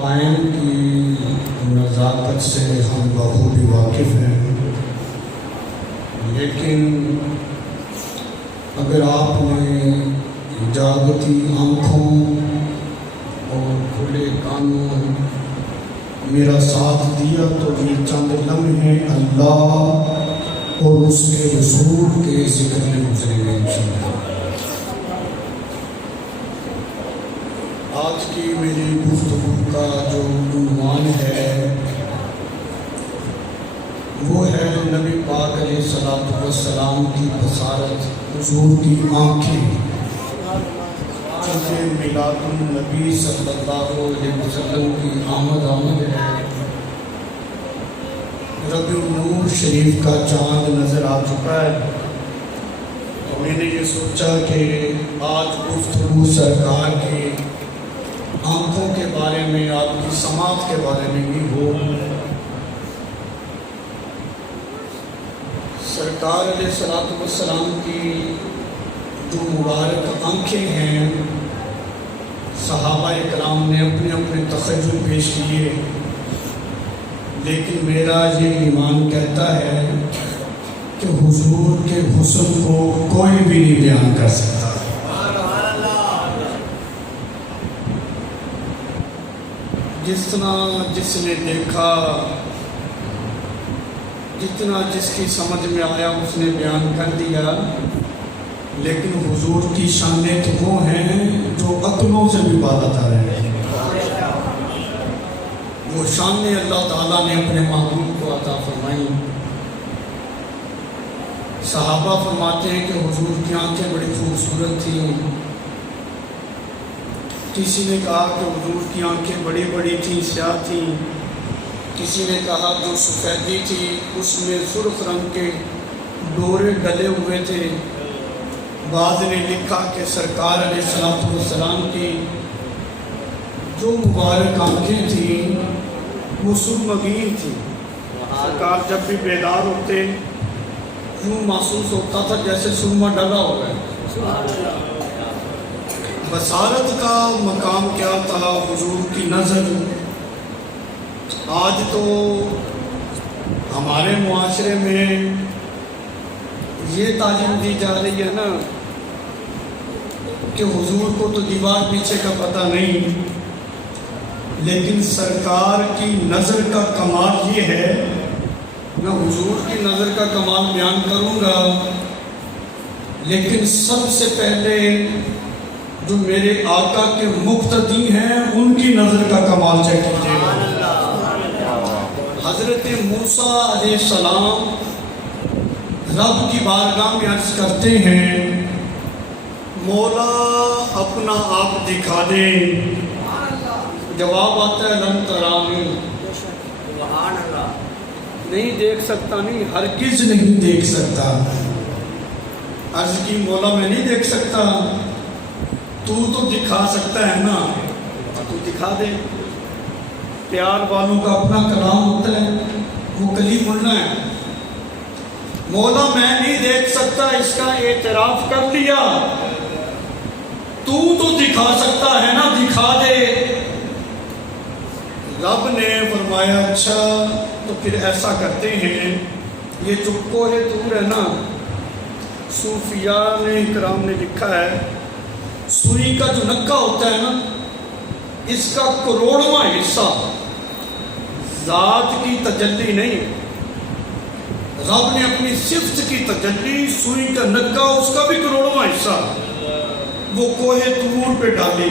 قائم کی نزاکت سے ہم بخوبی واقف ہیں، لیکن اگر آپ نے جاگتی آنکھوں اور کھلے کانوں میرا ساتھ دیا تو یہ چند لمحے اللہ اور اس کے رسول کے ذکر میں گزرے گئے انشاءاللہ۔ آج کی میری گفتگو کا جو عنوان ہے وہ ہے نبی پاک علیہ الصلوۃ والسلام کی بصارت، حضور کی آنکھیں، چونکہ میلاد النبی صلی اللہ علیہ وسلم کی آمد ہے، ربیع النور شریف کا چاند نظر آ چکا ہے، تو میں نے یہ سوچا کہ آج گفتگو سرکار کی آنکھوں کے بارے میں، آپ کی سماعت کے بارے میں بھی ہو۔ سرکار علیہ الصلوۃ والسلام کی جو مبارک آنکھیں ہیں، صحابہ کرام نے اپنے اپنے تخیل پیش کیے، لیکن میرا یہ ایمان کہتا ہے کہ حضور کے حسن کو کوئی بھی نہیں بیان کر سکتا۔ جس طرح جس نے دیکھا، جتنا جس کی سمجھ میں آیا اس نے بیان کر دیا، لیکن حضور کی شانیں تو وہ ہیں جو عقلوں سے بھی بالاتر ہیں۔ وہ شانیں اللہ تعالیٰ نے اپنے محبوب کو عطا فرمائی۔ صحابہ فرماتے ہیں کہ حضور کی آنکھیں بڑی خوبصورت تھیں۔ کسی نے کہا کہ حضور کی آنکھیں بڑی بڑی تھیں، سیاہ تھیں۔ کسی نے کہا جو سفیدی تھی اس میں سرخ رنگ کے ڈورے ڈلے ہوئے تھے۔ بعض نے لکھا کہ سرکار علیہ الصلوۃ والسلام کی جو مبارک آنکھیں تھیں وہ سرمگین تھیں۔ سرکار جب بھی بیدار ہوتے یوں محسوس ہوتا تھا جیسے سرما ڈلا ہوا ہے۔ بصارت کا مقام کیا تھا، حضور کی نظر۔ آج تو ہمارے معاشرے میں یہ تعلیم دی جا رہی ہے نا کہ حضور کو تو دیوار پیچھے کا پتہ نہیں، لیکن سرکار کی نظر کا کمال یہ ہے، میں حضور کی نظر کا کمال بیان کروں گا، لیکن سب سے پہلے جو میرے آقا کے مقتدی ہیں ان کی نظر کا کمال چیک کیجیے گا۔ حضرت موسیٰ علیہ السلام رب کی بارگاہ میں عرض کرتے ہیں، مولا اپنا آپ دکھا دے۔ جواب آتا ہے لن ترانی، نہیں دیکھ سکتا، نہیں ہرگز نہیں دیکھ سکتا۔ عرض کی مولا میں نہیں دیکھ سکتا، تو دکھا سکتا ہے نا، تو دکھا دے۔ پیار والوں کا اپنا کلام ہوتا ہے، وہ کلیم اللہ ہے۔ مولا میں نہیں دیکھ سکتا، اس کا اعتراف کر لیا، تو دکھا سکتا ہے نا، دکھا دے۔ رب نے فرمایا اچھا تو پھر ایسا کرتے ہیں، یہ جو کوہ طور ہے نا، صوفیاء نے کرام نے لکھا ہے، سوئی کا جو نکا ہوتا ہے نا، اس کا کروڑواں حصہ ذات کی تجلی نہیں، رب نے اپنی صفت کی تجلی، سوئی کا نکا اس کا بھی کروڑواں حصہ وہ کوہ طور پہ ڈالی۔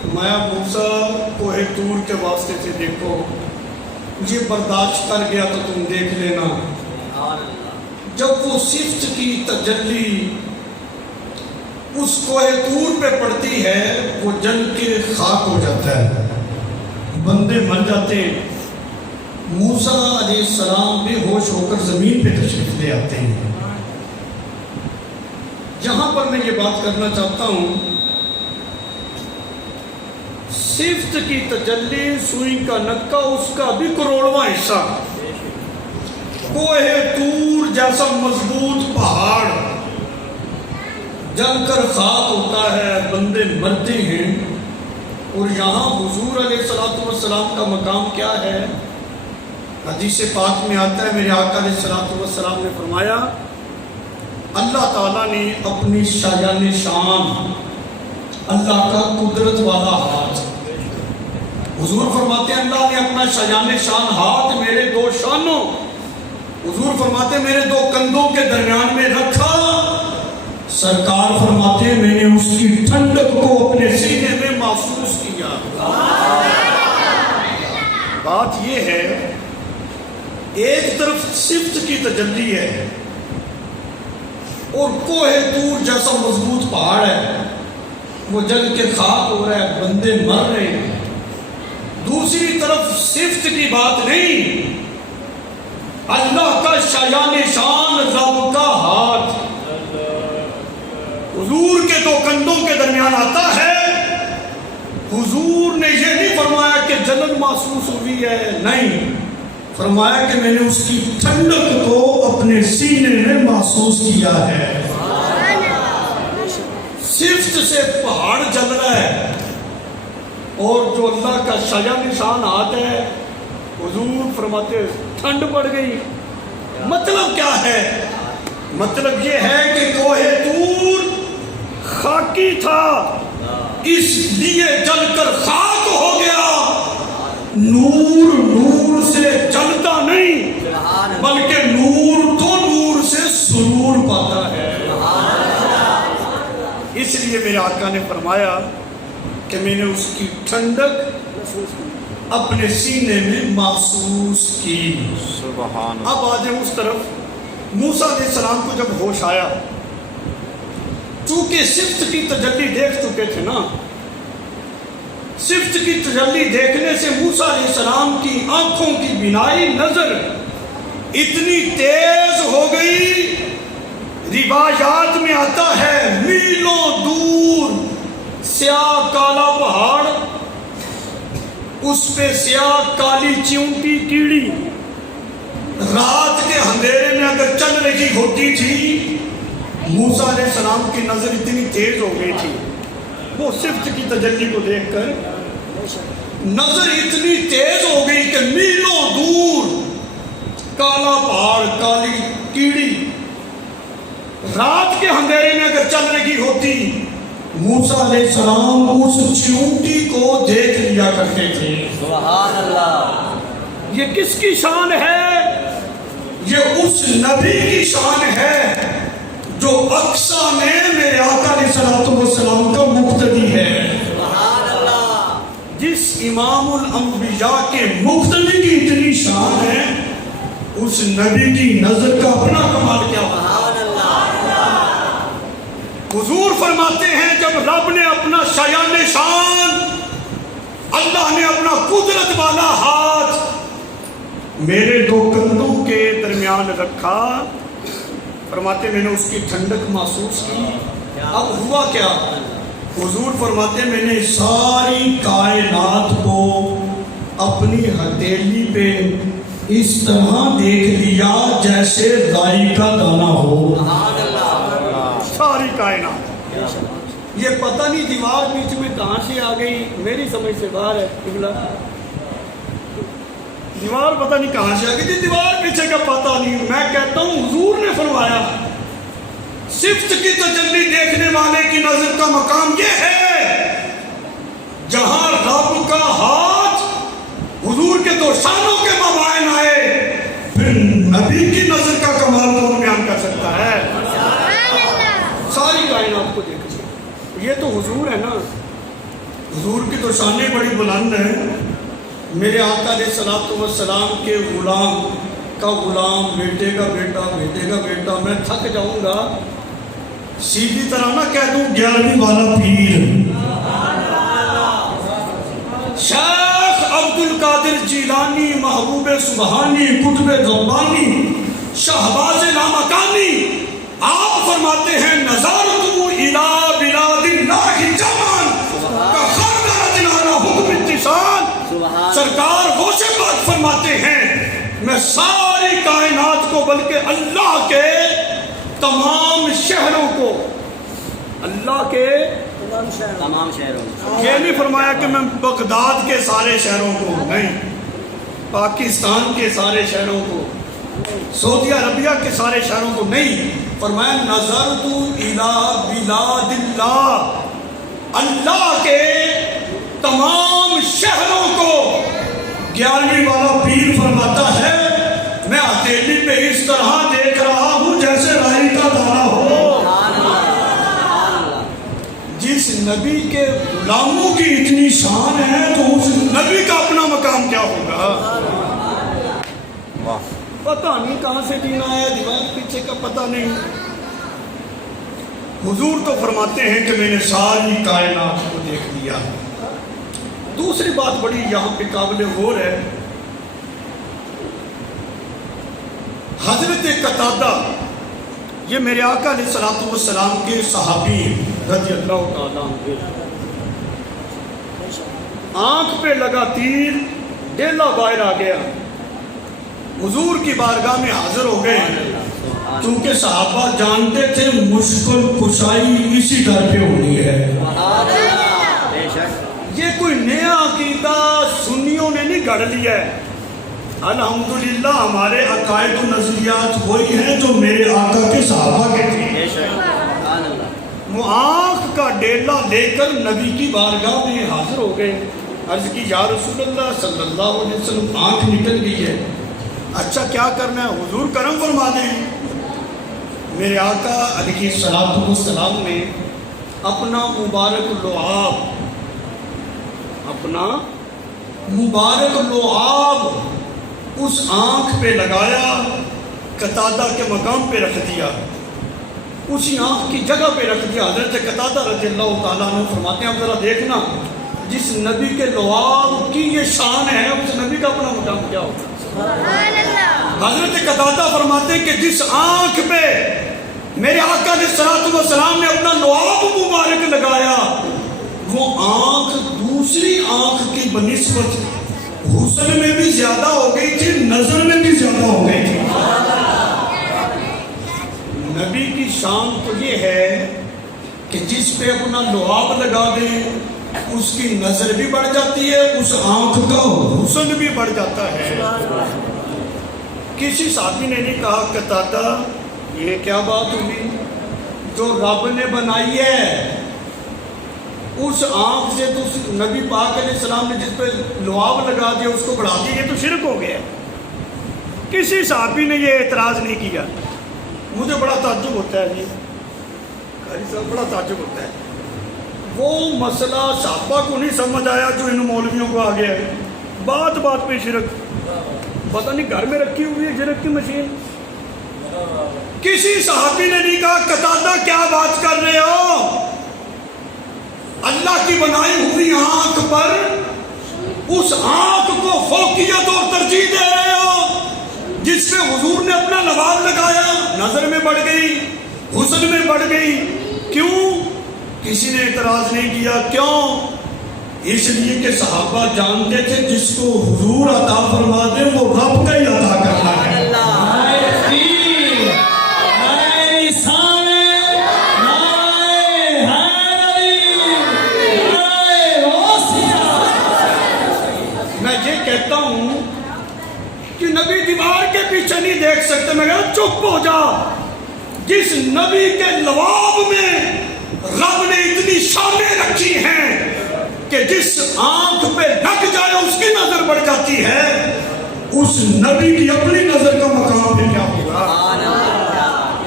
فرمایا موسیٰ کوہ طور کے واسطے سے دیکھو، یہ برداشت کر گیا تو تم دیکھ لینا۔ جب وہ صفت کی تجلی اس کوہ طور پہ پڑتی ہے، وہ جل کے خاک ہو جاتا ہے، بندے مر جاتے ہیں۔ موسیٰ علیہ السلام بے ہوش ہو کر زمین پہ تشریف لے آتے ہیں۔ یہاں پر میں یہ بات کرنا چاہتا ہوں، صفت کی تجلی، سوئی کا نکا اس کا بھی کروڑواں حصہ، کوہ طور جیسا مضبوط پہاڑ جل کر خاک ہوتا ہے، بندے مرتے ہیں، اور یہاں حضور علیہ الصلوۃ والسلام کا مقام کیا ہے؟ حدیث پاک میں آتا ہے میرے آقا علیہ الصلوۃ والسلام نے فرمایا اللہ تعالیٰ نے اپنی شایان شان، اللہ کا قدرت والا ہاتھ، حضور فرماتے ہیں اللہ نے اپنا شایان شان ہاتھ میرے دو شانوں، حضور فرماتے ہیں میرے دو کندھوں کے درمیان میں رکھا، سرکار فرماتے ہیں میں نے اس کی ٹھنڈک کو اپنے سینے میں محسوس کیا۔ بات یہ ہے ایک طرف صفت کی تجلی ہے اور کوہ طور جیسا مضبوط پہاڑ ہے، وہ جل کے خاک ہو رہا ہے، بندے مر رہے ہیں، دوسری طرف صفت کی بات نہیں، اللہ کا شایان شان رب کا ہاتھ حضور کے دو کندھوں کے درمیان آتا ہے۔ حضور نے یہ نہیں فرمایا کہ جلن محسوس ہوئی ہے، نہیں، فرمایا کہ میں نے اس کی ٹھنڈک کو اپنے سینے میں محسوس کیا ہے۔ صفت سے پہاڑ جل رہا ہے اور جو اللہ کا شایان شان ہاتھ ہے، حضور فرماتے ٹھنڈ پڑ گئی۔ مطلب کیا ہے؟ مطلب یہ ہے کہ کوہ طور خاکی تھا، اس لیے جل کر خاک ہو گیا، نور نور سے جلتا نہیں بلکہ نور تو نور سے سرور پاتا ہے۔ اس لیے میرے آقا نے فرمایا کہ میں نے اس کی ٹھنڈک اپنے سینے میں محسوس کی۔ سبحان اللہ۔ اب آ جائیں اس طرف، موسیٰ علیہ السلام کو جب ہوش آیا، چونکہ صفت کی تجلی دیکھ چکے تھے نا، صفت کی تجلی دیکھنے سے موسیٰ علیہ السلام کی آنکھوں کی بینائی نظر اتنی تیز ہو گئی، روایات میں آتا ہے میلوں دور سیاہ کالا پہاڑ، اس پہ سیاہ کالی چیونٹی کیڑی، رات کے اندھیرے میں اگر چل رہی ہوتی تھی، موسیٰ علیہ السلام کی نظر اتنی تیز ہو گئی تھی، وہ صفت کی تجلی کو دیکھ کر نظر اتنی تیز ہو گئی کہ میلوں دور کالا پہاڑ، کالی کیڑی، رات کے اندھیرے میں اگر چل رہی ہوتی، موسیٰ علیہ السلام اس چیونٹی کو دیکھ لیا کرتے تھے۔ سبحان اللہ۔ یہ کس کی شان ہے؟ یہ اس نبی کی شان ہے جو اقصیٰ میں میرے آقا علیہ الصلوۃ والسلام کا مقتدی ہے۔ سبحان اللہ۔ جس امام الانبیاء کے مقتدی کی اتنی شان ہے، اس نبی کی نظر کا اپنا کمال کیا ہوا۔ حضور فرماتے ہیں جب رب نے اپنا شایان شان، اللہ نے اپنا قدرت والا ہاتھ میرے دو کندھوں کے درمیان رکھا، فرماتے میں نے اس کی ٹھنڈک محسوس کی۔ اب ہوا کیا؟ حضور فرماتے میں نے ساری کائنات کو اپنی ہتھیلی پہ اس طرح دیکھ لیا جیسے رائی کا دانہ ہو۔ ساری کائنات، یہ پتہ نہیں دیوار بیچ میں کہاں سے آ گئی، میری سمجھ سے باہر ہے، دیوار پتہ نہیں کہاں سے آ گئی، دیوار پیچھے کا پتہ نہیں۔ میں کہتا ہوں حضور نے فرمایا صفت کی تجلی دیکھنے والے کی نظر کا مقام یہ ہے جہاں رب کا ہاتھ حضور کے دو شانوں کے مابین آئے، پھر نبی کی نظر کا کمال کون بیان کر سکتا ہے؟ ساری کائنات کو دیکھیں، یہ تو حضور ہے نا، حضور کی تو شانیں بڑی بلند ہیں۔ میرے آقا علیہ الصلوۃ والسلام کے غلام کا غلام، بیٹے کا بیٹا، بیٹے کا بیٹا، میں تھک جاؤں گا، سیدھی طرح نہ کہہ دوں 11ویں والا پیر، شیخ عبد القادر جیلانی، محبوب سبحانی، قطب ربانی، شہباز لامکانی، آپ فرماتے ہیں نظارتو الی بلاد اللہ جمعاً کخردرۃ علی حکم اتصال۔ سرکار غوث پاک فرماتے ہیں میں ساری کائنات کو بلکہ اللہ کے تمام شہروں کو، اللہ کے تمام شہروں یہ نہیں فرمایا کہ میں بغداد کے سارے شہروں کو، نہیں، پاکستان کے سارے شہروں کو، سعودی عربیہ کے سارے شہروں کو نہیں، فرمایا نظرت الی بلاد اللہ، اللہ کے تمام شہروں کو۔ 11ویں والا پیر فرماتا ہے میں ہتھیلی پہ اس طرح دیکھ رہا ہوں جیسے رائی کا دانہ ہو۔ جس نبی کے غلاموں کی اتنی شان ہے تو اس نبی کا اپنا مقام کیا ہوگا؟ پتہ نہیں کہاں سے دین آیا، دیوار پیچھے کا پتہ نہیں۔ حضور تو فرماتے ہیں کہ میں نے ساری کائنات کو دیکھ لیا۔ دوسری بات بڑی یہاں پہ قابل غور ہے، حضرت قتادہ یہ میرے آقا علیہ السلام کے صحابی رضی اللہ تعالیٰ عنہ، آنکھ پہ لگا تیر، ڈیلا باہر آ گیا، حضور کی بارگاہ میں حاضر ہو گئے، کیونکہ صحابہ جانتے تھے مشکل کشائی اسی در پہ ہونی ہے۔ یہ کوئی نیا عقیدہ سنیوں نے نہیں گھڑ لیا ہے، الحمدللہ ہمارے عقائد و نظریات وہی ہیں جو میرے آقا کے صحابہ کے تھے۔ وہ آنکھ کا ڈیلا لے کر نبی کی بارگاہ میں حاضر ہو گئے، عرض کی یا رسول اللہ صلی اللہ علیہ وسلم آنکھ نکل گئی ہے، اچھا کیا کرنا ہے؟ حضور کرم فرما دیں۔ میرے آقا علیہ السلام نے اپنا مبارک لعاب، اپنا مبارک لعاب اس آنکھ پہ لگایا، قتادہ کے مقام پہ رکھ دیا، اسی آنکھ کی جگہ پہ رکھ دیا۔ حضرت قتادہ رضی اللہ تعالیٰ عنہ فرماتے ہیں اب ذرا دیکھنا جس نبی کے لعاب کی یہ شان ہے اس نبی کا اپنا مقام کیا ہوگا؟ حضرت قتادہ فرماتے ہیں کہ جس آنکھ پہ میرے آقا علیہ السلام نے اپنا لعاب مبارک لگایا، وہ آنکھ دوسری آنکھ کی بنسبت حسن میں بھی زیادہ ہو گئی تھی، نظر میں بھی زیادہ ہو گئی تھی۔ نبی کی شان تو یہ ہے کہ جس پہ اپنا لعاب لگا دیں اس کی نظر بھی بڑھ جاتی ہے، اس آنکھ کا حسن بھی بڑھ جاتا ہے۔ کسی صحابی نے نہیں کہا قتادہ یہ کیا بات ہوئی، جو رب نے بنائی ہے اس آنکھ سے تو نبی پاک علیہ السلام نے جس پہ لعاب لگا دیا اس کو بڑھا دیا، یہ تو شرک ہو گیا۔ کسی صحابی نے یہ اعتراض نہیں کیا۔ مجھے بڑا تعجب ہوتا ہے جی، قاری صاحب بڑا تعجب ہوتا ہے، وہ مسئلہ صحابہ کو نہیں سمجھ آیا جو ان مولویوں کو آ گیا ہے، بات بات پہ شرک، پتہ نہیں گھر میں رکھی ہوئی ہے شرک کی مشین۔ کسی صحابی نے نہیں کہا قتادہ کیا بات کر رہے ہو، اللہ کی بنائی ہوئی آنکھ پر اس آنکھ کو فوقیت اور ترجیح دے رہے ہو جس پہ حضور نے اپنا لعاب لگایا، نظر میں بڑھ گئی، حسن میں بڑھ گئی۔ کیوں؟ کسی نے اعتراض نہیں کیا۔ کیوں؟ اس لیے کہ صحابہ جانتے تھے جس کو حضور عطا فرما دے وہ رب کا ہی عطا کرنا ہے۔ کہتا ہوں کہ نبی دیوار کے پیچھے نہیں دیکھ سکتے، میں کہتا چپ ہو جا۔ جس نبی کے لعاب میں رب نے اتنی شانیں رکھی ہیں کہ جس آنکھ پہ لگ جائے اس کی نظر بڑھ جاتی ہے، اس نبی کی اپنی نظر کا مقام بھی کیا ہوگا،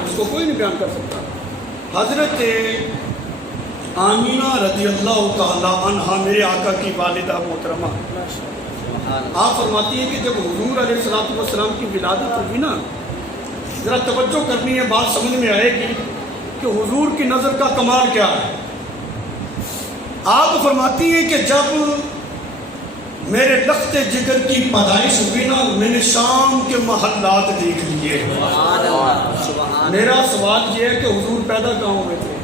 اس کو کوئی نہیں بیان کر سکتا۔ حضرت آمینہ رضی اللہ تعالی عنہا میرے آقا کی والدہ محترمہ، آپ فرماتی ہیں کہ جب حضور علیہ السلام کی ولادت ہوئی نا، ذرا توجہ کرنی ہے، بات سمجھ میں آئے گی کہ حضور کی نظر کا کمال کیا ہے۔ آپ فرماتی ہیں کہ جب میرے لخت جگر کی پیدائش ہوئی نا، میں نے شام کے محلات دیکھ لیے۔ میرا سوال یہ ہے کہ حضور پیدا کہاں ہوئے تھے؟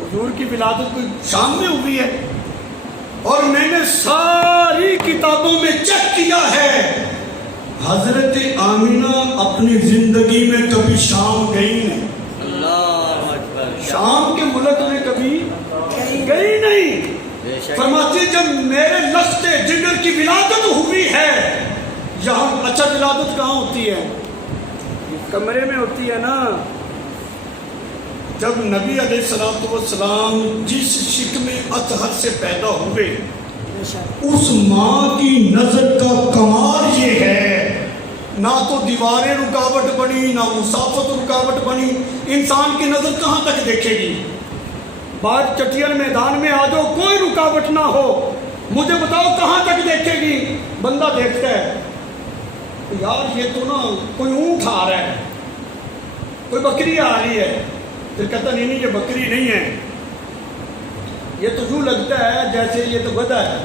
حضور کی ولادت کوئی شام میں ہوئی ہے؟ اور میں نے ساری کتابوں میں چیک کیا ہے، حضرت آمینہ اپنی زندگی میں کبھی شام گئی نہیں، شام کے ملک میں کبھی گئی نہیں. بے شک. فرماتی جب میرے لخت جگر کی ولادت ہوئی ہے. یہاں اچھا ولادت کہاں ہوتی ہے؟ کمرے میں ہوتی ہے نا. جب نبی علیہ الصلوۃ والسلام جس شکم اطہر سے پیدا ہوئے اس ماں کی نظر کا کمال یہ ہے نہ تو دیواریں رکاوٹ بنی نہ مسافت رکاوٹ بنی. انسان کی نظر کہاں تک دیکھے گی؟ باہر چٹیل میدان میں آ جاؤ کوئی رکاوٹ نہ ہو, مجھے بتاؤ کہاں تک دیکھے گی؟ بندہ دیکھتا ہے یار یہ تو نا کوئی اونٹ آ رہا ہے, کوئی بکری آ رہی ہے. پھر کہتا نہیں نہیں یہ بکری نہیں ہے, یہ تو یوں لگتا ہے جیسے یہ تو گدھا ہے.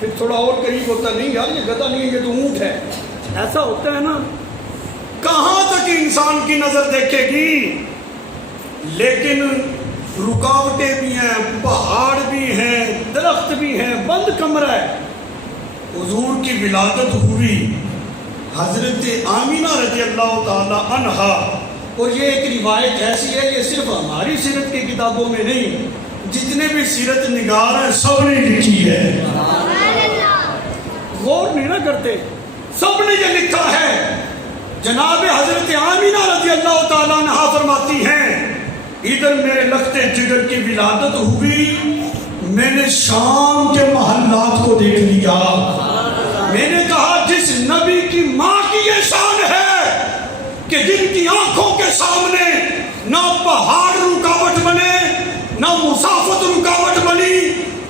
پھر تھوڑا اور قریب ہوتا نہیں یار یہ گدھا نہیں ہے یہ تو اونٹ ہے. ایسا ہوتا ہے نا. کہاں تک انسان کی نظر دیکھے گی؟ لیکن رکاوٹیں بھی ہیں, پہاڑ بھی ہیں, درخت بھی ہیں, بند کمرہ ہے. حضور کی ولادت ہوئی حضرت آمینہ رضی اللہ تعالی عنہا, اور یہ ایک روایت ایسی ہے یہ صرف ہماری سیرت کی کتابوں میں نہیں, جتنے بھی سیرت نگار ہیں سب نے لکھی ہے. غور نہیں نہ کرتے, سب نے یہ لکھا ہے. جناب حضرت آمینہ رضی اللہ تعالیٰ عنہا فرماتی ہیں ادھر میرے لخت جگر کی ولادت ہوئی, میں نے شام کے محلات کو دیکھ لیا. میں نے کہا جس نبی کی ماں کی یہ شان ہے کہ جن کی آنکھوں کے سامنے نہ پہاڑ رکاوٹ بنے, نہ مسافت رکاوٹ بنی,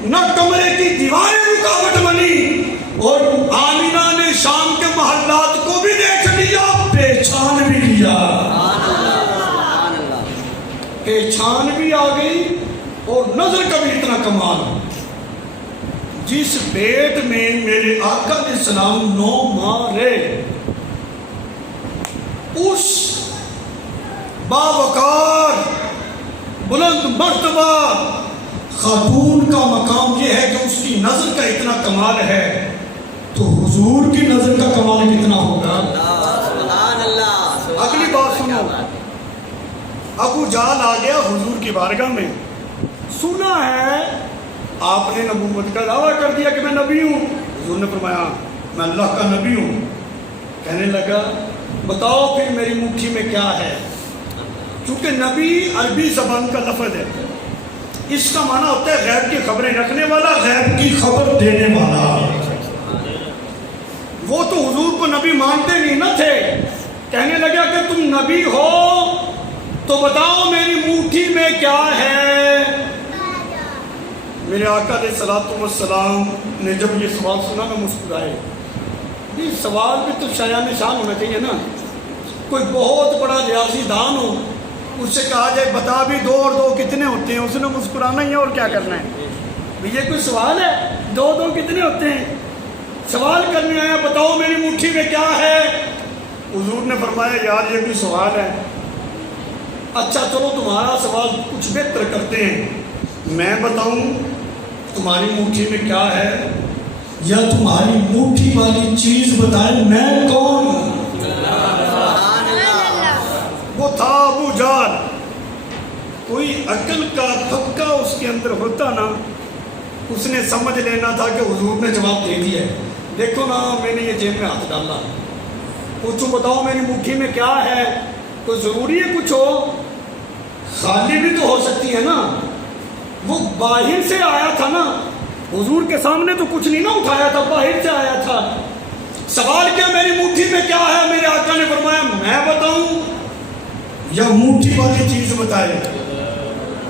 نہ کمرے کی دیواریں رکاوٹ بنی, اور آمینہ نے شام کے محلات کو بھی دیکھ لیا, پہچان بھی لیا. پہچان بھی آ گئی اور نظر کا بھی اتنا کمال. جس پیٹ میں میرے آقا علیہ السلام 9 ماہ رہے, اس باوقار بلند مرتبہ خاتون کا مقام یہ ہے کہ اس کی نظر کا اتنا کمال ہے, تو حضور کی نظر کا کمال کتنا ہوگا؟ سبحان اللہ. اگلی بات سنو. ابو جہل آ گیا حضور کی بارگاہ میں, سنا ہے آپ نے نبوت کا دعویٰ کر دیا کہ میں نبی ہوں. حضور نے فرمایا میں اللہ کا نبی ہوں. کہنے لگا بتاؤ پھر میری مٹھی میں کیا ہے؟ چونکہ نبی عربی زبان کا لفظ ہے, اس کا معنی ہوتا ہے غیب کی خبریں رکھنے والا, غیب کی خبر دینے والا. وہ تو حضور کو نبی مانتے نہیں نہ تھے. کہنے لگا کہ تم نبی ہو تو بتاؤ میری مٹھی میں کیا ہے؟ میرے آقا علیہ الصلوۃ والسلام نے جب یہ سوال سنا نا مسکرائے. یہ سوال بھی تو شایان شان ہونا چاہیے نا. کوئی بہت بڑا ریاضی دان ہو, اس سے کہا جائے بتا بھی 2 اور 2 کتنے ہوتے ہیں, اس نے مسکرانا ہی ہے اور کیا کرنا ہے. یہ کوئی سوال ہے 2 2 کتنے ہوتے ہیں؟ سوال کرنے آیا بتاؤ میری مٹھی میں کیا ہے. حضور نے فرمایا یار یہ کوئی سوال ہے؟ اچھا چلو تمہارا سوال کچھ بہتر کرتے ہیں, میں بتاؤں تمہاری مٹھی میں کیا ہے, یا تمہاری مٹھی والی چیز بتائیں میں کون ہوں؟ وہ تھا ابو جہل. کوئی عقل کا دھکا اس کے اندر ہوتا نا, اس نے سمجھ لینا تھا کہ حضور نے جواب دے دیا ہے. دیکھو نا میں نے یہ جیب میں ہاتھ ڈالا, پوچھو بتاؤ میری مٹھی میں کیا ہے. کوئی ضروری ہے کچھ ہو, خالی بھی تو ہو سکتی ہے نا. وہ باہر سے آیا تھا نا, حضور کے سامنے تو کچھ نہیں نہ اٹھایا تھا, باہر سے آیا تھا. سوال کیا میری مٹھی میں کیا ہے؟ میرے آقا نے فرمایا میں بتاؤں یا مٹھی والی چیز بتائے؟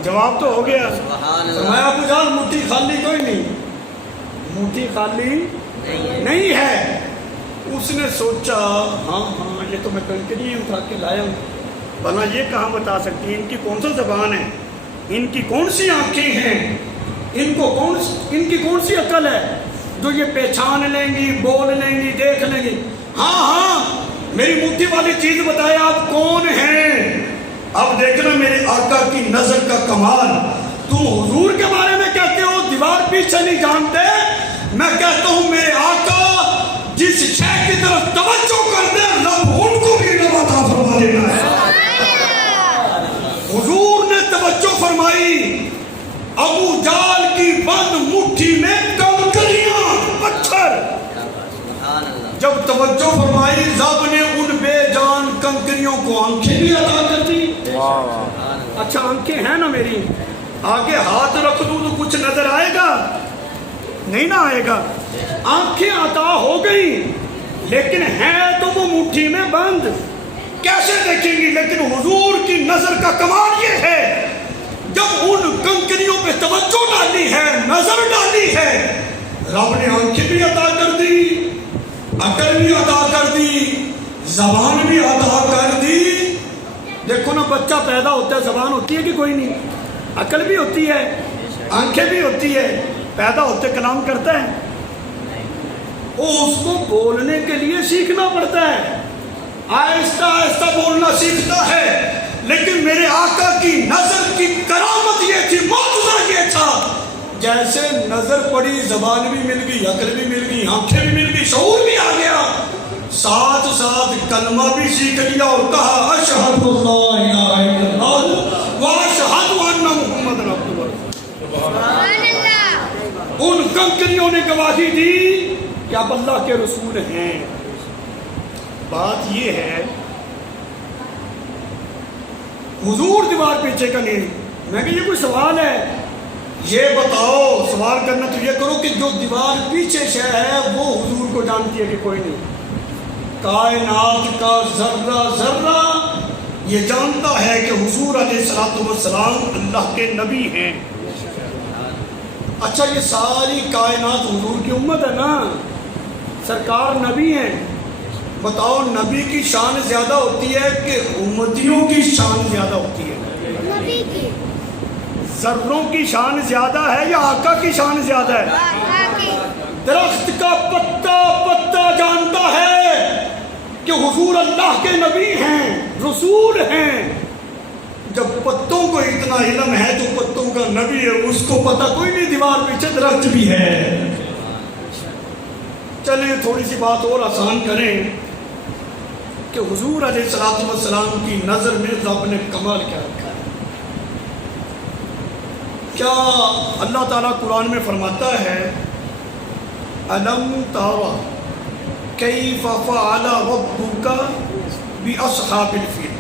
جواب تو ہو گیا. فرمایا ابو جہل مٹھی خالی کوئی نہیں, مٹھی خالی نہیں ہے. اس نے سوچا ہاں یہ تو میں کنکری اٹھا کے لایا ہوں, بنا یہ کہاں بتا سکتی ہیں, ان کی کون سا زبان ہے, ان کی کون سی آنکھیں ہیں, ان کی کون سی عقل ہے جو یہ پہچان لیں گی, بول لیں گی, دیکھ لیں گی. ہاں میری مٹھی والی چیز بتائے آپ کون ہیں. اب دیکھنا میرے آقا کی نظر کا کمال. تم حضور کے بارے میں کہتے ہو دیوار پیچھے نہیں جانتے, میں کہتا ہوں میرے آقا جس شے کی طرف توجہ کر دے رب ان کو بھی رب عطا فرما دینا ہے. حضور نے توجہ فرمائی, ابو جال کی بند مٹھی میں کنکریاں پتھر. سبحان اللہ. جب توجہ فرمائی رب نے ان بے جان کنکریوں کو آنکھیں بھی عطا کر دی. سبحان اللہ. اچھا آنکھیں ہیں نا میری, آگے ہاتھ رکھ دوں تو کچھ نظر آئے گا نہیں نا آئے گا. آنکھیں عطا ہو گئی لیکن ہیں تو وہ مٹھی میں بند, کیسے دیکھیں گی؟ لیکن حضور کی نظر کا کمال یہ ہے جب ان کنکریوں پہ توجہ ڈالی ہے, نظر ڈالی ہے, رب نے آنکھیں بھی عطا کر دی, عقل بھی عطا کر دی, زبان بھی عطا کر دی. دیکھو نا بچہ پیدا ہوتا ہے زبان ہوتی ہے کہ کوئی نہیں, عقل بھی ہوتی ہے, آنکھیں بھی ہوتی ہے, پیدا ہوتے کلام کرتا ہے, وہ اس کو بولنے کے لیے سیکھنا پڑتا ہے, آہستہ آہستہ بولنا سیکھتا ہے. لیکن میرے آقا کی نظر کی کرامت یہ تھی, معجزہ یہ تھا, جیسے نظر پڑی زبان بھی مل گئی, عقل بھی مل گئی, آنکھیں بھی مل گئی, شعور بھی آ گیا, ساتھ ساتھ کلمہ بھی سیکھ لیا اور کہا اشہد اللہ الہ الا اللہ واشہد ان محمد رسول اللہ. سبحان اللہ. ان کنکریوں نے گواہی دی کہ آپ اللہ کے رسول ہیں. بات یہ ہے حضور دیوار پیچھے کا نہیں. میں کہ یہ کوئی سوال ہے, یہ بتاؤ, سوال کرنا تو یہ کرو کہ جو دیوار پیچھے سے ہے وہ حضور کو جانتی ہے کہ کوئی نہیں. کائنات کا ذرہ ذرہ یہ جانتا ہے کہ حضور علیہ الصلوۃ والسلام اللہ کے نبی ہیں. اچھا یہ ساری کائنات حضور کی امت ہے نا, سرکار نبی ہیں. بتاؤ نبی کی شان زیادہ ہوتی ہے کہ امتیوں کی شان زیادہ ہوتی ہے؟ نبی کی. ذروں کی شان زیادہ ہے یا آقا کی شان زیادہ ہے؟ آقا کی. درخت کا پتا پتا جانتا ہے کہ حضور اللہ کے نبی ہیں, رسول ہیں. جب پتوں کو اتنا علم ہے جو پتوں کا نبی ہے, اس کو پتہ کوئی نہیں دیوار پیچھے درخت بھی ہے. چلیں تھوڑی سی بات اور آسان کریں کہ حضور علیہ الصلوۃ والسلام کی نظر میں رب نے کمال کیا رکھا ہے. کیا اللہ تعالیٰ قرآن میں فرماتا ہے الم تر کیف فعل ربک باصحاب الفیل.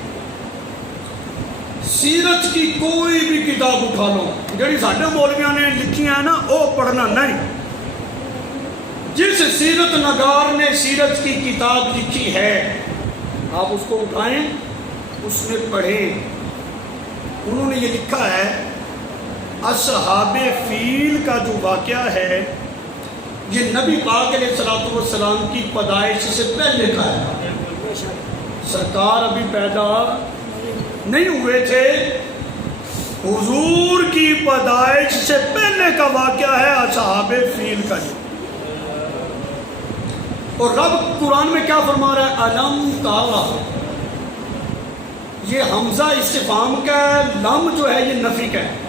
سیرت کی کوئی بھی کتاب اٹھا لو, جڑی ساڈے مولویاں نے لکھی ہے نا وہ پڑھنا نہیں. جس سیرت نگار نے سیرت کی کتاب لکھی ہے آپ اس کو اٹھائیں, اس نے پڑھیں. انہوں نے یہ لکھا ہے اصحاب فیل کا جو واقعہ ہے یہ نبی پاک علیہ الصلوۃ والسلام کی پیدائش سے پہلے کا ہے. سرکار ابھی پیدا نہیں ہوئے تھے, حضور کی پیدائش سے پہلے کا واقعہ ہے اصحاب فیل کا. اور رب قرآن میں کیا فرما رہا ہے الم تارا, یہ حمزہ استفہام کا ہے, لم جو ہے یہ نفی کا ہے.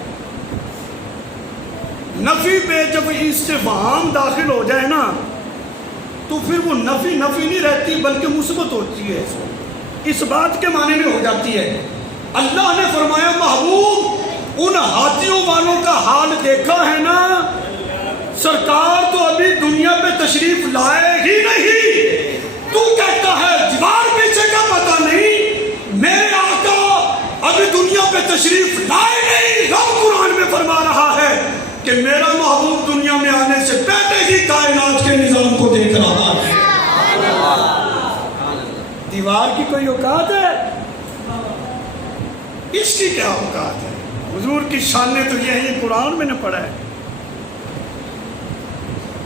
نفی پہ جب استفہام داخل ہو جائے نا تو پھر وہ نفی نہیں رہتی بلکہ مثبت ہوتی ہے, اس بات کے معنی میں ہو جاتی ہے. اللہ نے فرمایا محبوب ان ہاتھیوں والوں کا حال دیکھا ہے نا, سرکار تو ابھی دنیا پہ تشریف لائے ہی نہیں, تو کہتا ہے دیوار پیچھے کا پتہ نہیں, میرے آقا ابھی دنیا پہ تشریف لائے نہیں. رب قرآن میں فرما رہا ہے کہ میرا محبوب دنیا میں آنے سے پہلے ہی کائنات کے نظام کو دیکھ رہا ہے. دیوار کی کوئی اوقات ہے؟ اس کی کیا اوقات ہے؟ حضور کی شانیں تو یہ ہیں, قرآن میں نے پڑھا ہے.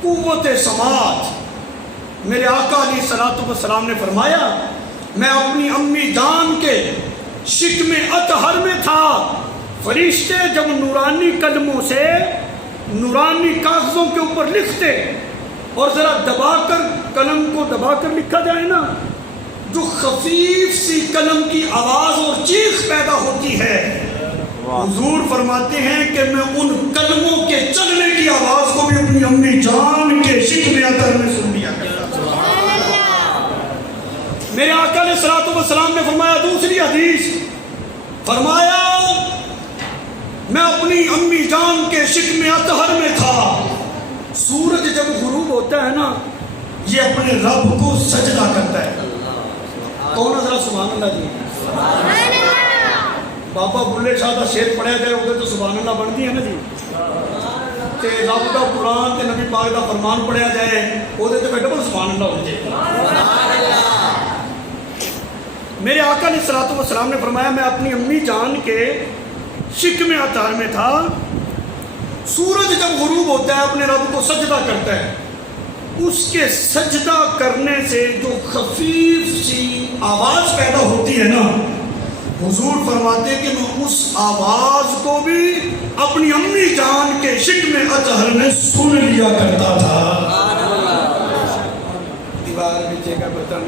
قوت سماعت میرے آقا علیہ الصلوۃ والسلام نے فرمایا میں اپنی امی جان کے شکم اطہر میں تھا, فرشتے جب نورانی قلموں سے نورانی کاغذوں کے اوپر لکھتے اور ذرا دبا کر قلم کو دبا کر لکھا جائے نا, جو خفیف سی قلم کی آواز اور چیخ پیدا ہوتی ہے, حضور فرماتے ہیں کہ میں ان قلموں کے چلنے کی آواز کو بھی اپنی امی جان کے شکم اطہر میں سن لیا کرتا. میرے آقا علیہ الصلوۃ والسلام نے فرمایا, دوسری حدیث فرمایا میں اپنی امی جان کے شکم اطہر میں تھا. سورج جب غروب ہوتا ہے نا یہ اپنے رب کو سجدہ کرتا ہے. کون ہے ذرا سبحان اللہ جی؟ سبحان اللہ. بابا بلے شاہ کا شیر پڑھیا جائے وہ تو سبحان اللہ بنتی ہے نا جی. تے رب کا قرآن تے نبی پاک کا فرمان پڑھیا جائے وہ تے ڈبل سبحان اللہ ہو جائے. میرے آقا علیہ الصلوۃ والسلام نے فرمایا میں اپنی امی جان کے شکم اطہر میں تھا. سورج جب غروب ہوتا ہے اپنے رب کو سجدہ کرتا ہے. اس کے سجدہ کرنے سے جو خفیف سی آواز پیدا ہوتی ہے نا حضور فرماتے ہیں کہ میں اس آواز کو بھی اپنی امی جان کے شکم اطہر میں سن لیا کرتا تھا. دیوار نیچے کا برتن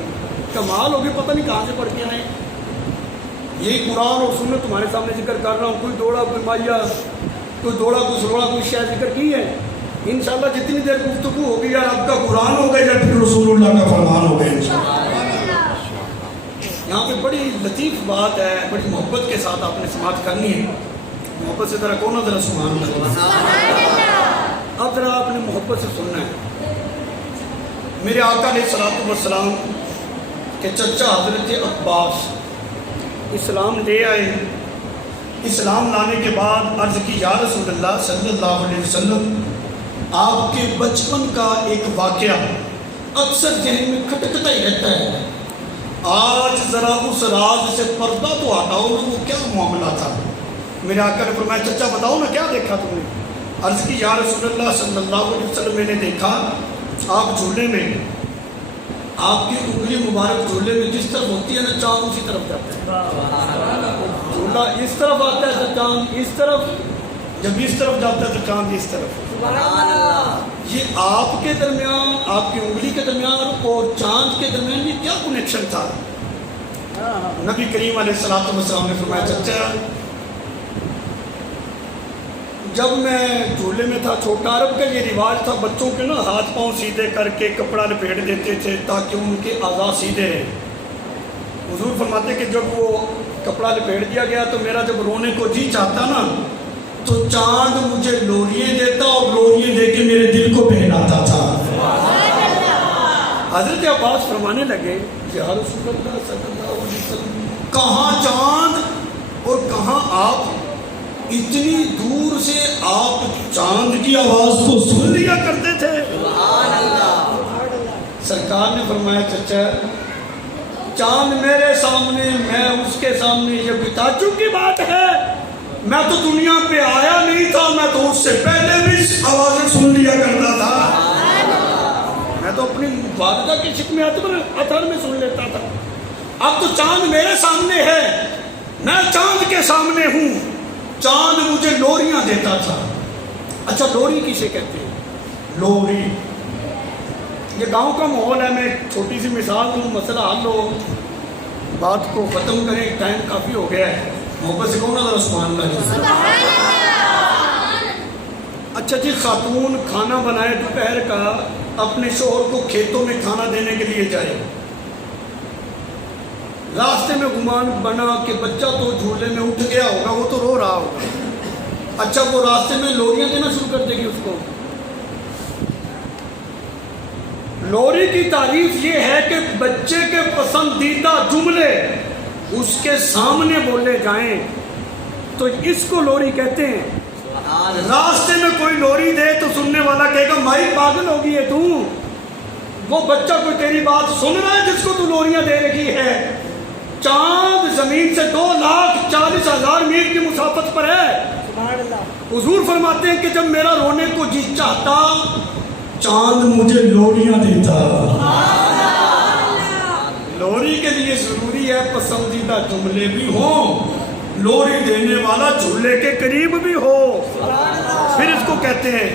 کمال ہوگی پتہ نہیں کہاں سے پڑھ کے آئے. یہی قرآن اور سنت تمہارے سامنے ذکر کر رہا ہوں. کوئی دوڑا کوئی مائیا کوئی دوڑا کوئی سروڑا کوئی شاید ذکر کی ہے. انشاءاللہ جتنی دیر گفتگو ہوگی یا آپ کا قرآن ہوگا یا پھر رسول اللہ کا فرمان ہوگا انشاءاللہ. یہاں پہ بڑی لطیف بات ہے, بڑی محبت کے ساتھ آپ نے سماعت کرنی ہے. محبت سے ذرا کون ذرا سبحان اللہ. اب ذرا آپ نے محبت سے سننا ہے. میرے آقا علیہ الصلوۃ والسلام کے چچا حضرت عباس اسلام لے آئے. اسلام لانے کے بعد عرض کی یا رسول اللہ صلی اللہ علیہ وسلم آپ کے بچپن کا ایک واقعہ اکثر ذہن میں کھٹکتا ہی رہتا ہے. آج ذرا اس راز سے پردہ تو ہٹاؤ وہ کیا معاملہ تھا. میرے آقا نے فرمایا چچا بتاؤ نا کیا دیکھا تم نے. عرض کی یا رسول اللہ صلی اللہ علیہ وسلم میں نے دیکھا آپ جھولے میں آپ کی انگلی مبارک جھولے میں جس طرف ہوتی ہے نا چاند اسی طرف جاتا ہے. جھولا اس طرف آتا ہے تو چاند اس طرف, جب اس طرف جاتا ہے تو چاند اس طرف. یہ آپ کے درمیان آپ کی انگلی کے درمیان اور چاند کے درمیان یہ کیا کنیکشن تھا. نبی کریم علیہ الصلوۃ والسلام نے فرمایا چچا جب میں جھولے میں تھا چھوٹا عرب کا یہ رواج تھا بچوں کے نا ہاتھ پاؤں سیدھے کر کے کپڑا لپیٹ دیتے تھے تاکہ ان کے اعضاء سیدھے رہیں. حضور فرماتے کہ جب وہ کپڑا لپیٹ دیا گیا تو میرا جب رونے کو جی چاہتا نا تو چاند مجھے لوریے دیتا اور لوریے دے کے میرے دل کو پہناتا تھا. حضرت عباس فرمانے لگے یا رسول اللہ صلی اللہ علیہ وسلم کہاں چاند اور کہاں آپ, اتنی دور سے آپ چاند کی آواز کو سن لیا کرتے تھے. سرکار نے فرمایا چچا چاند میرے سامنے میں اس کے سامنے یہ کوئی تعجب کی بات ہے. میں تو دنیا پہ آیا نہیں تھا, میں تو اس سے پہلے بھی آوازیں سن لیا کرتا تھا. میں تو اپنی والدہ کے شکم اطہر میں سن لیتا تھا. اب تو چاند میرے سامنے ہے, میں چاند کے سامنے ہوں. چاند مجھے لوریاں دیتا تھا. اچھا لوری کسے کہتے ہیں؟ لوری یہ گاؤں کا ماحول ہے. میں ایک چھوٹی سی مثال دوں مسئلہ حل ہو بات کو ختم کریں. ٹائم کافی ہو گیا ہے. محبت سے کہوں نا ذرا سبحان اللہ. اچھا جی خاتون کھانا بنائے دوپہر کا اپنے شوہر کو کھیتوں میں کھانا دینے کے لیے جائے. راستے میں گمان بنا کہ بچہ تو جھولے میں اٹھ گیا ہوگا, وہ تو رو رہا ہوگا. اچھا وہ راستے میں لوریاں دینا شروع کر دے گی اس کو. لوری کی تعریف یہ ہے کہ بچے کے پسندیدہ جملے اس کے سامنے بولے جائیں تو اس کو لوری کہتے ہیں. راستے میں کوئی لوری دے تو سننے والا کہے گا مائی پاگل ہوگی ہے تو. وہ بچہ کوئی تیری بات سن رہا ہے جس کو تو لوریاں دے رہی ہے. چاند زمین سے 2,40,000 میل کی مسافت پر ہے. حضور فرماتے ہیں کہ جب میرا رونے کو جی چاہتا چاند مجھے لوریاں دیتا. لوری کے لیے ضروری ہے پسندیدہ جملے بھی ہوں, لوری دینے والا جھولے کے قریب بھی ہو. پھر اس کو کہتے ہیں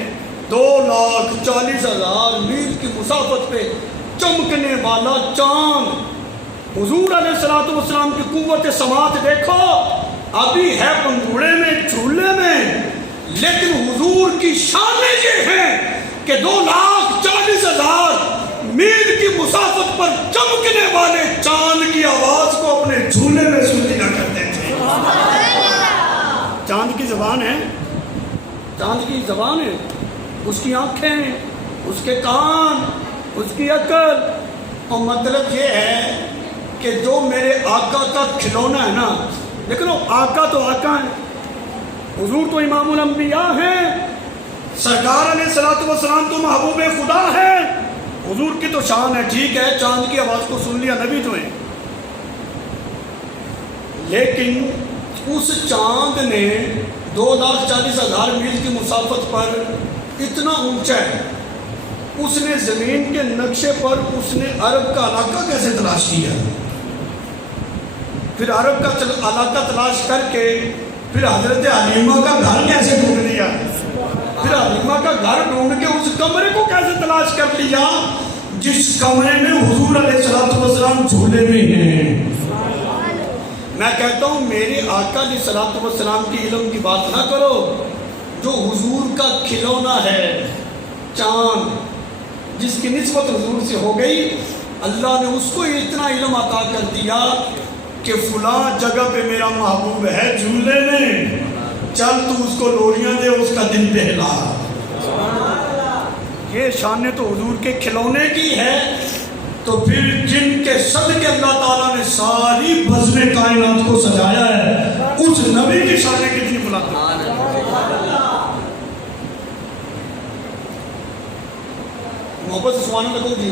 2,40,000 میل کی مسافت پہ چمکنے والا چاند. حضور علیہ الصلوۃ والسلام کی قوت سماعت دیکھو, ابھی ہے پنگوڑے میں جھولے میں, لیکن حضور کی شانیں یہ ہیں کہ 2,40,000 میل کی مسافت پر چمکنے والے چاند کی آواز کو اپنے جھولے میں سن لیا کرتے تھے. چاند کی زبان ہے، چاند کی زبان ہے، اس کی آنکھیں، اس کے کان، اس کی عقل. اور مطلب یہ ہے کہ جو میرے آقا کا کھلونا ہے نا، لیکن وہ آقا تو آقا ہے، حضور تو امام الانبیاء ہیں، سرکار علیہ الصلوۃ والسلام تو محبوب خدا ہے، حضور کی تو شان ہے. ٹھیک ہے چاند کی آواز کو سن لیا، نبی تو ہیں، لیکن اس چاند نے 2,40,000 میل کی مسافت پر اتنا اونچا ہے، اس نے زمین کے نقشے پر اس نے عرب کا علاقہ کیسے تلاش کیا، پھر عرب کا علاقہ تلاش کر کے پھر حضرت حلیمہ کا گھر کیسے ڈھونڈ لیا، پھر حلیمہ کا گھر ڈھونڈ کے اس کمرے کو کیسے تلاش کر لیا جس کمرے میں حضور علیہ الصلوۃ والسلام جھولے میں ہیں. میں کہتا ہوں میرے آقا علیہ الصلوۃ والسلام کی علم کی بات نہ کرو، جو حضور کا کھلونا ہے چاند، جس کی نسبت حضور سے ہو گئی، اللہ نے اس کو اتنا علم عطا کر دیا کہ فلاں جگہ پہ میرا محبوب ہے جھولے میں، چل تو اس کو لوریاں دے، اس کا دل بہلا. یہ شان تو حضور کے کھلونے کی ہے. تو پھر جن کے صدقے اللہ تعالیٰ نے ساری بزم کائنات کو سجایا ہے، اس نبی کی شان کتنی بلند ہے. محبت سے سبحان اللہ جی.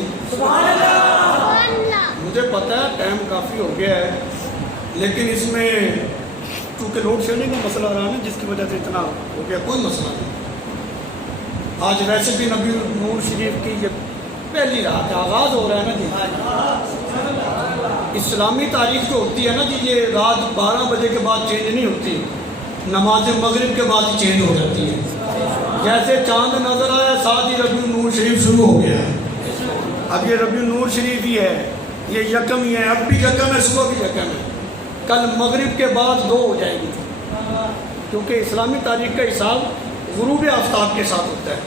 مجھے پتہ ہے ٹائم کافی ہو گیا ہے، لیکن اس میں چونکہ لوڈ شیڈنگ کا مسئلہ رہا ہے جس کی وجہ سے اتنا ہو گیا، کوئی مسئلہ نہیں. آج ویسے بھی نبی نور شریف کی یہ پہلی رات آغاز ہو رہا ہے نا جی. اسلامی تاریخ جو ہوتی ہے نا جی، یہ رات 12 بجے کے بعد چینج نہیں ہوتی، نماز مغرب کے بعد چینج ہو جاتی ہے. جیسے چاند نظر آیا ساتھ ہی ربیع النور شریف شروع ہو گیا. اب یہ ربیع النور شریف ہی ہے، یہ یکم ہی ہے، اب بھی یکم ہے، صبح بھی یکم ہے. کل مغرب کے بعد 2 ہو جائے گی، کیونکہ اسلامی تاریخ کا حساب غروب آفتاب کے ساتھ ہوتا ہے.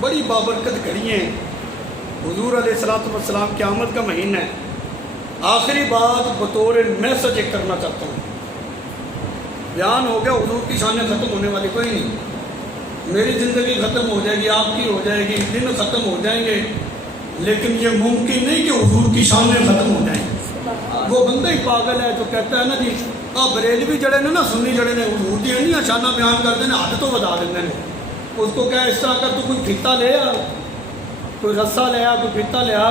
بڑی بابرکت گھڑی ہیں. حضور علیہ الصلوۃ والسلام کی آمد کا مہینہ ہے. آخری بات بطور میسج ایک کرنا چاہتا ہوں. بیان ہو گیا، حضور کی شانیں ختم ہونے والی کوئی نہیں. میری زندگی ختم ہو جائے گی، آپ کی ہو جائے گی، دن ختم ہو جائیں گے، لیکن یہ ممکن نہیں کہ حضور کی شانیں ختم ہو جائیں. وہ بندہ ہی پاگل ہے جو کہتا ہے نا جی بریلوی جڑے نے نا سنی جڑے نے حضور دی نہیں شانہ بیان کرتے ہیں، حد تو بتا دیتے ہیں. اس کو کہا اس طرح کر تو کوئی پھیتا لے آ، کوئی رسا لے آ، کوئی پھیتا لے آ،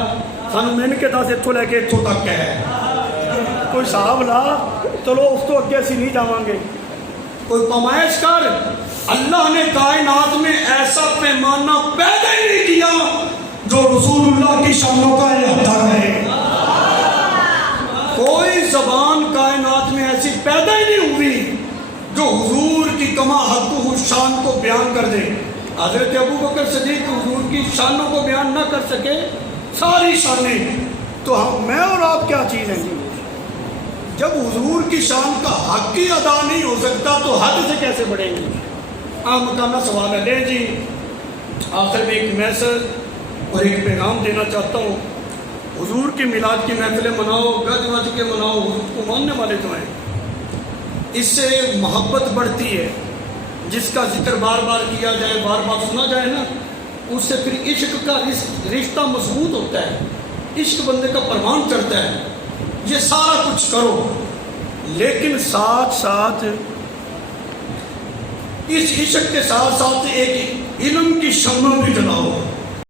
سانو من کے 10 اتوں لے کے اتوں تک ہے، کوئی صاحب لا، چلو اس تو اگے اسی نہیں جاواں گے. کوئی پیمائش کر. اللہ نے کائنات میں ایسا پیمانہ پیدا ہی نہیں کیا جو رسول اللہ کی شانوں کا احاطہ کرے. کوئی زبان کائنات میں ایسی پیدا ہی نہیں ہوئی جو حضور کی کما حق شان کو بیان کر دے. حضرت ابوبکر صدیق حضور کی شانوں کو بیان نہ کر سکے، ساری شانیں، تو میں اور آپ کیا چیز ہیں جی؟ جب حضور کی شان کا حق ہی ادا نہیں ہو سکتا تو حد سے کیسے بڑھیں گی؟ عام مکانہ سوال ہے. لے جی آخر میں ایک میسج اور ایک پیغام دینا چاہتا ہوں. حضور کی میلاد کی محفلیں مناؤ، گج وج کے مناؤ، حضور کو ماننے والے تو ہیں. اس سے محبت بڑھتی ہے. جس کا ذکر بار بار کیا جائے، بار بار سنا جائے نا، اس سے پھر عشق کا رشتہ مضبوط ہوتا ہے، عشق بندے کا پروان چڑھتا ہے. یہ سارا کچھ کرو، لیکن ساتھ ساتھ اس عشق کے ساتھ ساتھ ایک علم کی شمع بھی جلاؤ.